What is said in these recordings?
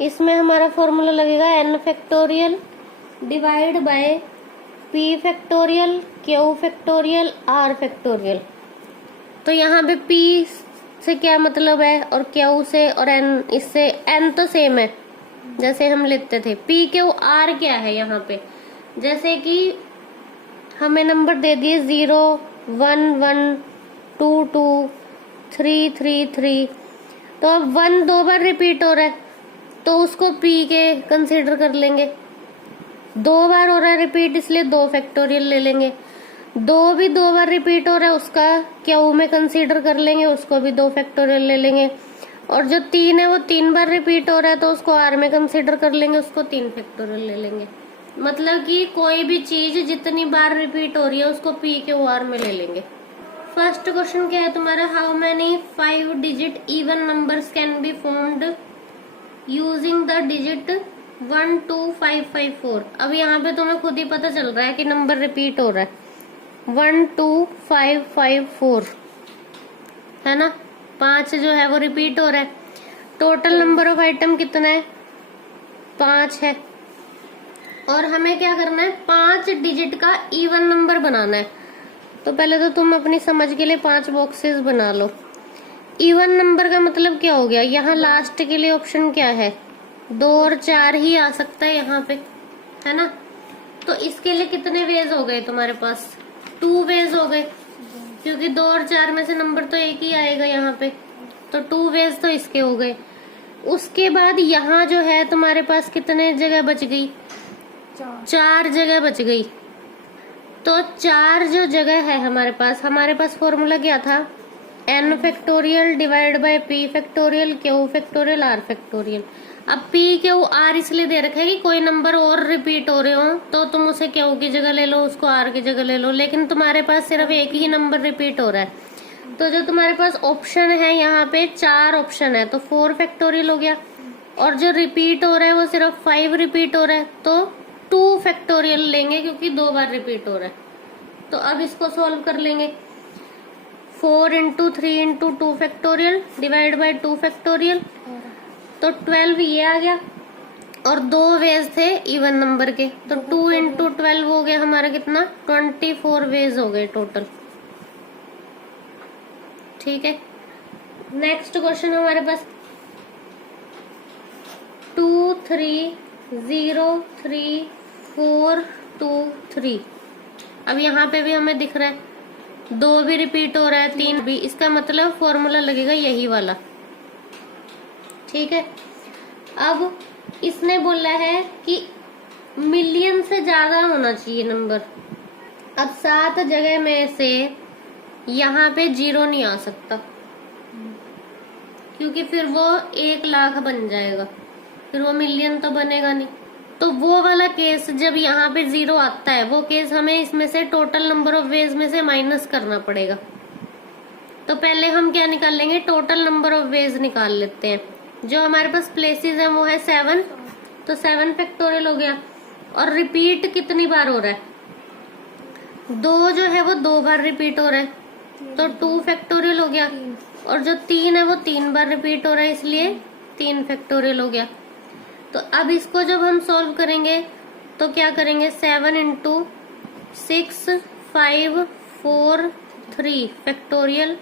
इसमें हमारा फॉर्मूला लगेगा n factorial divide by p factorial q factorial r factorial. तो यहाँ पे p से क्या मतलब है और q से और n, इससे n तो सेम है जैसे हम लेते थे। p q r क्या है यहाँ पे, जैसे कि हमें नंबर दे दिए 0 1 1 2 2 3 3 3, तो अब 1 2 बार रिपीट हो रहा है तो उसको p के कंसीडर कर लेंगे। 2 बार हो रहा है रिपीट इसलिए 2 फैक्टोरियल ले लेंगे। 2 भी 2 बार रिपीट हो रहा है उसका क्यू में कंसीडर कर लेंगे, उसको भी 2 फैक्टोरियल ले लेंगे। और जो 3 है वो 3 बार रिपीट हो रहा है तो उसको r में कंसीडर कर लेंगे, उसको 3 फैक्टोरियल ले लेंगे। मतलब कि कोई भी चीज जितनी बार रिपीट हो रही है उसको p क्यू r में ले लेंगे। फर्स्ट क्वेश्चन क्या है तुम्हारा, how many 5 digit even numbers can be found using the digit 1 2 5 5 4। अब यहाँ पे तुम्हें खुद ही पता चल रहा है कि नंबर रिपीट हो रहा है। 1 2 5 5 4 है ना, 5 जो है वो रिपीट हो रहा है। टोटल नंबर ऑफ आइटम कितना है, 5 है। और हमें क्या करना है, 5 डिजिट का इवन नंबर बनाना है। तो पहले तो तुम अपनी समझ के लिए 5 बॉक्सेस बना लो। इवन नंबर का मतलब क्या हो गया, यहाँ लास्ट के लिए ऑप्शन क्या है, 2 और 4 ही आ सकता है यहाँ पे, है ना। तो इसके लिए कितने वेज हो गए तुम्हारे पास, 2 वेज हो गए, क्योंकि 2 और 4 में से नंबर तो एक ही आएगा यहाँ पे, तो 2 वेज तो इसके हो गए। उसके बाद यहाँ जो है तुम्हारे पास कितने जगह बच गई, 4 जगह बच गई। तो 4 जो जगह है हमारे पास फॉर्मूला क्या था, n factorial divide by p factorial q factorial r factorial. अब p q r इसलिए दे रखा है कि कोई नंबर और रिपीट हो रहे हो तो तुम उसे q की जगह ले लो, उसको r की जगह ले लो, लेकिन तुम्हारे पास सिर्फ एक ही नंबर रिपीट हो रहा है। तो जो तुम्हारे पास ऑप्शन है यहाँ पे 4 ऑप्शन है, तो 4 फैक्टोरियल हो गया। और जो रिपीट हो रहा है वो सिर्फ 5 रिपीट हो रहा है, तो 2 फैक्टोरियल लेंगे क्योंकि 2 बार रिपीट हो रहा है। तो अब इसको सॉल्व कर लेंगे, 4 into 3 into 2 factorial divide by 2 factorial, तो 12 ये आ गया। और 2 वेज थे इवन नंबर के, तो 2 इंटू 12 हो गया हमारा कितना, 24 वेज हो गए टोटल। ठीक है, नेक्स्ट क्वेश्चन हमारे पास 2 3 0 3 4 2 3। अब यहाँ पे भी हमें दिख रहा है 2 भी रिपीट हो रहा है, 3 भी, इसका मतलब फॉर्मूला लगेगा यही वाला। ठीक है, अब इसने बोला है कि मिलियन से ज्यादा होना चाहिए नंबर। अब 7 जगह में से यहाँ पे 0 नहीं आ सकता, क्योंकि फिर वो 1 लाख बन जाएगा, फिर वो मिलियन तो बनेगा नहीं। तो वो वाला केस जब यहाँ पे 0 आता है, वो केस हमें इसमें से टोटल नंबर ऑफ वेज में से माइनस करना पड़ेगा। तो पहले हम क्या निकाल लेंगे, टोटल नंबर ऑफ वेज निकाल लेते हैं। जो हमारे पास प्लेसेस है वो है 7, तो 7 फैक्टोरियल हो गया। और रिपीट कितनी बार हो रहा है, 2 जो है वो 2 बार रिपीट हो रहा है, तो 2 फैक्टोरियल हो गया। और जो 3 है वो 3 बार रिपीट हो रहा है, इसलिए 3 फैक्टोरियल हो गया। तो अब इसको जब हम सॉल्व करेंगे तो क्या करेंगे, 7 into 6 5 4 3 factorial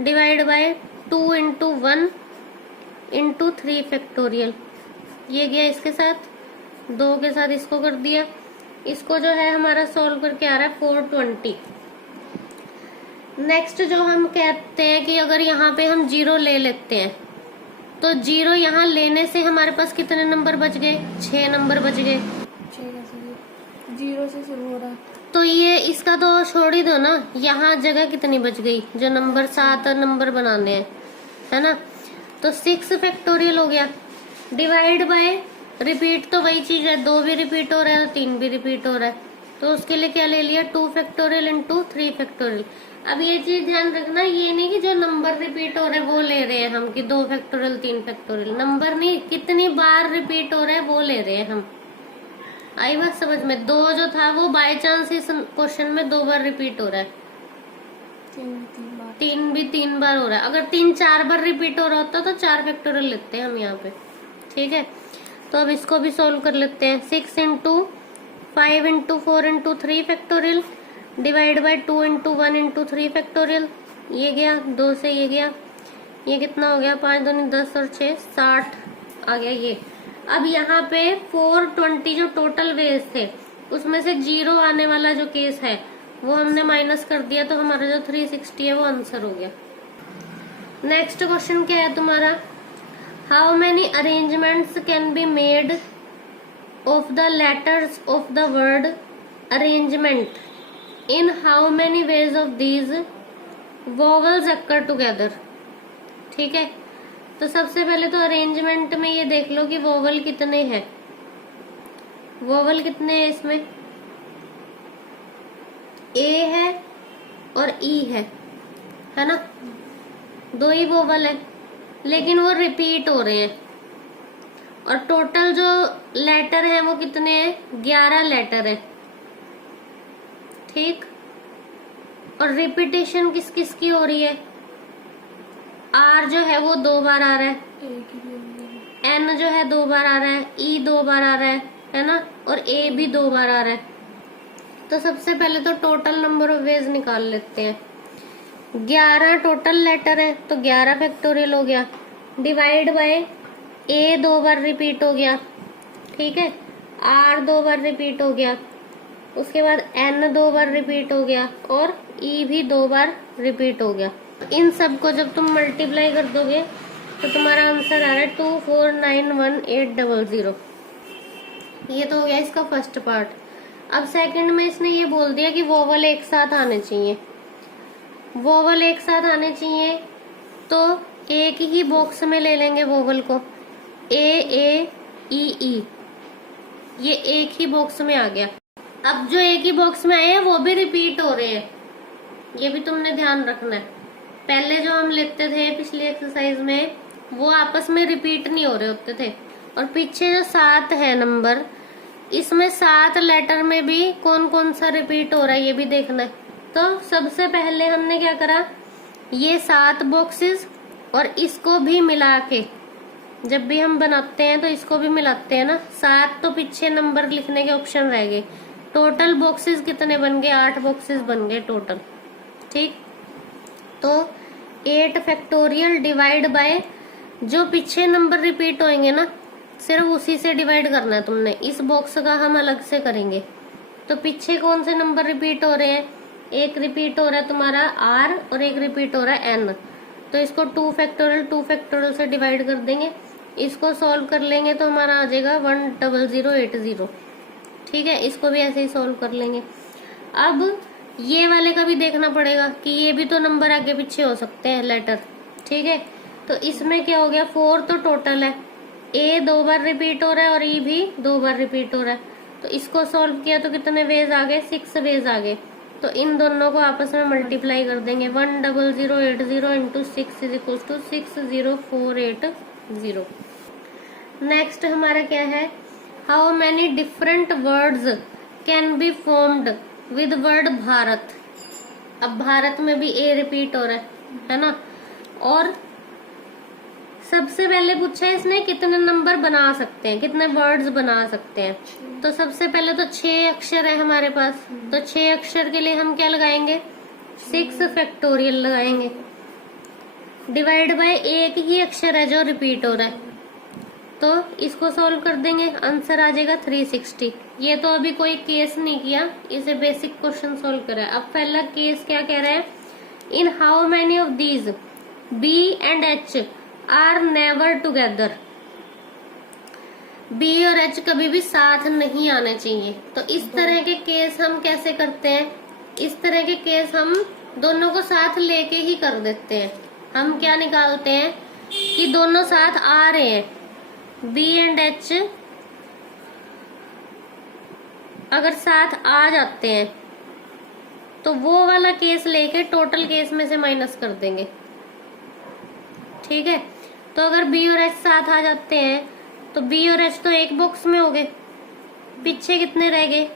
divide by 2 into 1 into 3 factorial. ये गया इसके साथ, 2 के साथ इसको कर दिया। इसको जो है हमारा सॉल्व करके आ रहा है 420। नेक्स्ट जो हम कहते हैं कि अगर यहाँ पे हम 0 ले लेते हैं, तो 0 यहाँ लेने से हमारे पास कितने नंबर बच गए, 6 नंबर बच गए। 0 से शुरू हो रहा है, तो ये इसका तो छोड़ ही दो ना, यहाँ जगह कितनी बच गई, जो नंबर 7 नंबर बनाने हैं, है ना। तो 6 फैक्टोरियल हो गया डिवाइड बाय, रिपीट तो वही चीज है, 2 भी रिपीट हो रहा है और 3 भी रिपीट हो रहा है, तो उसके लिए क्या ले लिया, 2 फैक्टोरियल इंटू 3 फैक्टोरियल। अब ये चीज ध्यान रखना, ये नहीं कि जो नंबर रिपीट हो रहे हैं वो ले रहे हैं हम, कि 2 फैक्टोरियल 3 फैक्टोरियल, नंबर नहीं, कितनी बार रिपीट हो रहा है वो ले रहे हैं हम। आई बात समझ में। 2 जो था वो बाय चांस इस क्वेश्चन में 2 बार रिपीट हो रहा है, 3 भी 3 बार हो रहा है। अगर 3 4 बार रिपीट हो रहा होता तो 4 फैक्टोरियल लेते हैं हम यहाँ पे। ठीक है, तो अब इसको भी सोल्व कर लेते हैं। 6 into 5 into 4 into 3 factorial divide by 2 into 1 into 3 factorial. ये गया 2 से ये गया, ये कितना हो गया 5 दूनी 10 और 6 60 आ गया ये। अब यहाँ पे 420 जो टोटल वेज थे उसमें से 0 आने वाला जो केस है वो हमने माइनस कर दिया, तो हमारा जो 360 है वो आंसर हो गया। नेक्स्ट क्वेश्चन क्या है तुम्हारा, how many arrangements can be made of the letters of the word arrangement in how many ways of these vowels occur together. ठीक है, तो सबसे पहले तो अरेंजमेंट में ये देख लो कि वोवल कितने हैं। वोवल कितने हैं इसमें, ए है और ई है ना, 2 ही वोवल है, लेकिन वो रिपीट हो रहे हैं। और टोटल जो लेटर है वो कितने हैं, 11 लेटर है। ठीक, और रिपीटेशन किस किस की हो रही है, आर जो है वो 2 बार आ रहा है, एन जो है 2 बार आ रहा है, ई 2 बार आ रहा है ना, और ए भी 2 बार आ रहा है। तो सबसे पहले तो टोटल नंबर ऑफ वेज निकाल लेते हैं। 11 टोटल लेटर है तो 11 फैक्टोरियल हो गया, divide by A 2 bar repeat हो गया, ठीक है, आर 2 बार रिपीट हो गया, उसके बाद एन 2 बार रिपीट हो गया और ई भी 2 बार रिपीट हो गया। इन सब को जब तुम मल्टीप्लाई कर दोगे तो तुम्हारा आंसर आ रहा है 2491800। ये तो हो गया इसका फर्स्ट पार्ट। अब सेकंड में इसने ये बोल दिया कि वोवल एक साथ आने चाहिए। वोवल एक साथ आने चाहिए तो एक ही बॉक्स में ले लेंगे वोवल को, ए ई, ये एक ही बॉक्स में आ गया। अब जो एक ही बॉक्स में आए हैं वो भी रिपीट हो रहे हैं, ये भी तुमने ध्यान रखना है। पहले जो हम लेते थे पिछली एक्सरसाइज में वो आपस में रिपीट नहीं हो रहे होते थे। और पीछे जो 7 है नंबर, इसमें 7 लेटर में भी कौन कौन सा रिपीट हो रहा है ये भी देखना है। तो सबसे पहले हमने क्या करा, ये 7 बॉक्सेस और इसको भी मिला के जब भी हम बनाते हैं तो इसको भी मिलाते हैं ना, 7 तो पीछे नंबर लिखने के ऑप्शन रह गए। टोटल बॉक्सेस कितने बन गए, 8 बॉक्सेस बन गए टोटल। ठीक, तो 8 फैक्टोरियल डिवाइड बाय जो पीछे नंबर रिपीट होंगे ना, सिर्फ उसी से डिवाइड करना है तुमने, इस बॉक्स का हम अलग से करेंगे। तो पीछे कौन से नंबर रिपीट हो रहे हैं, एक रिपीट हो रहा है तुम्हारा आर और एक रिपीट हो रहा है एन, तो इसको 2 फैक्टोरियल से डिवाइड कर देंगे। इसको सॉल्व कर लेंगे तो हमारा आ जाएगा 10080। ठीक है, इसको भी ऐसे ही सॉल्व कर लेंगे। अब ये वाले का भी देखना पड़ेगा कि ये भी तो नंबर आगे पीछे हो सकते हैं लेटर। ठीक है, तो इसमें क्या हो गया, 4 तो टोटल है, ए 2 बार रिपीट हो रहा है और ई भी 2 बार रिपीट हो रहा है। तो इसको सॉल्व किया तो कितने वेज आ गए, 6 वेज आ गए। तो इन दोनों को आपस में मल्टीप्लाई कर देंगे, 10080 into 6 is equal to 60480। Next हमारा क्या है, how many different words can be formed with word Bharat. अब भारत में भी ए रिपीट हो रहा है ना, और सबसे पहले पूछा है इसने कितने नंबर बना सकते हैं, कितने वर्ड्स बना सकते हैं। तो सबसे पहले तो 6 अक्षर है हमारे पास, तो 6 अक्षर के लिए हम क्या लगाएंगे, 6 फैक्टोरियल लगाएंगे, डिवाइड बाय एक ही अक्षर है जो रिपीट हो रहा है, तो इसको सॉल्व कर देंगे, आंसर आ जाएगा 360। ये तो अभी कोई केस नहीं किया, इसे बेसिक क्वेश्चन सॉल्व करा है। अब पहला केस क्या कह रहा है, in how many of these B and H are never together. B और एच कभी भी साथ नहीं आने चाहिए। तो इस तरह के केस हम कैसे करते हैं, इस तरह के केस हम दोनों को साथ लेके ही कर देते हैं। हम क्या निकालते हैं कि दोनों साथ आ रहे हैं, बी एंड एच अगर साथ आ जाते हैं तो वो वाला केस लेके टोटल केस में से माइनस कर देंगे। ठीक है, तो अगर बी और एच साथ आ जाते हैं तो बी और एच तो एक बॉक्स में हो गए, पीछे कितने रह गए,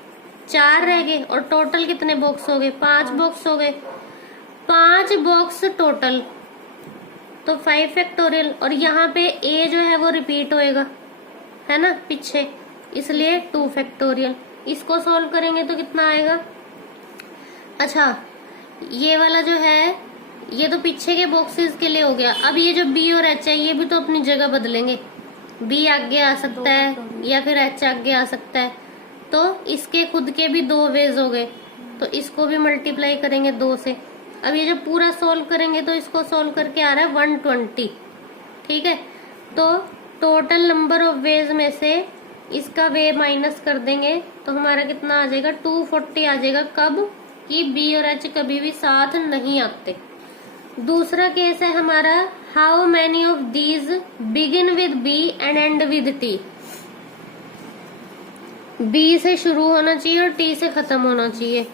4 रह गए, और टोटल कितने बॉक्स हो गए, 5 बॉक्स हो गए, 5 बॉक्स टोटल, तो 5 फैक्टोरियल। और यहाँ पे ए जो है वो रिपीट होएगा, है ना पीछे, इसलिए 2 फैक्टोरियल। इसको सॉल्व करेंगे तो कितना आएगा। अच्छा ये वाला जो है ये तो पीछे के बॉक्सेस के लिए हो गया। अब ये जो बी और एच है ये भी तो अपनी जगह बदलेंगे, बी आगे आ सकता है या फिर एच आगे आ सकता है, तो इसके खुद के भी 2 वेज हो गए, तो इसको भी मल्टीप्लाई करेंगे 2 से। अब ये जो पूरा सोल्व करेंगे तो इसको सोल्व करके आ रहा है 120, ठीक है। तो टोटल नंबर ऑफ वेज में से इसका वे माइनस कर देंगे तो हमारा कितना आ जाएगा 240 आ जाएगा। कब कि बी और एच कभी भी साथ नहीं आते। दूसरा केस है हमारा, how many of these begin with B and end with T. B से शुरू होना चाहिए और टी से खत्म होना चाहिए।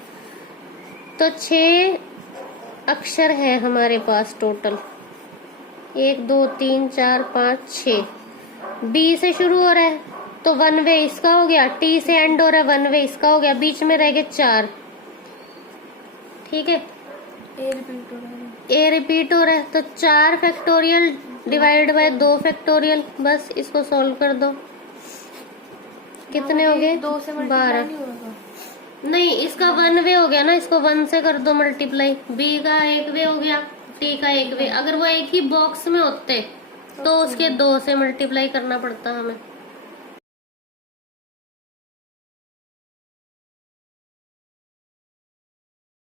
तो 6 अक्षर है हमारे पास टोटल, 1 2 3 4 5 6। बी से शुरू हो रहा है तो 1 वे इसका हो गया, टी से एंड हो रहा है 1 वे इसका हो गया, बीच में रह गए 4, ठीक है। ए रिपीट हो रहा है तो 4 फैक्टोरियल डिवाइड बाय 2 फैक्टोरियल, बस इसको सॉल्व कर दो। कितने हो गए 12। नहीं इसका 1 वे हो गया ना, इसको 1 से कर दो मल्टीप्लाई। बी का 1 वे हो गया, टी का 1 वे। अगर वो एक ही बॉक्स में होते तो उसके 2 से मल्टीप्लाई करना पड़ता हमें।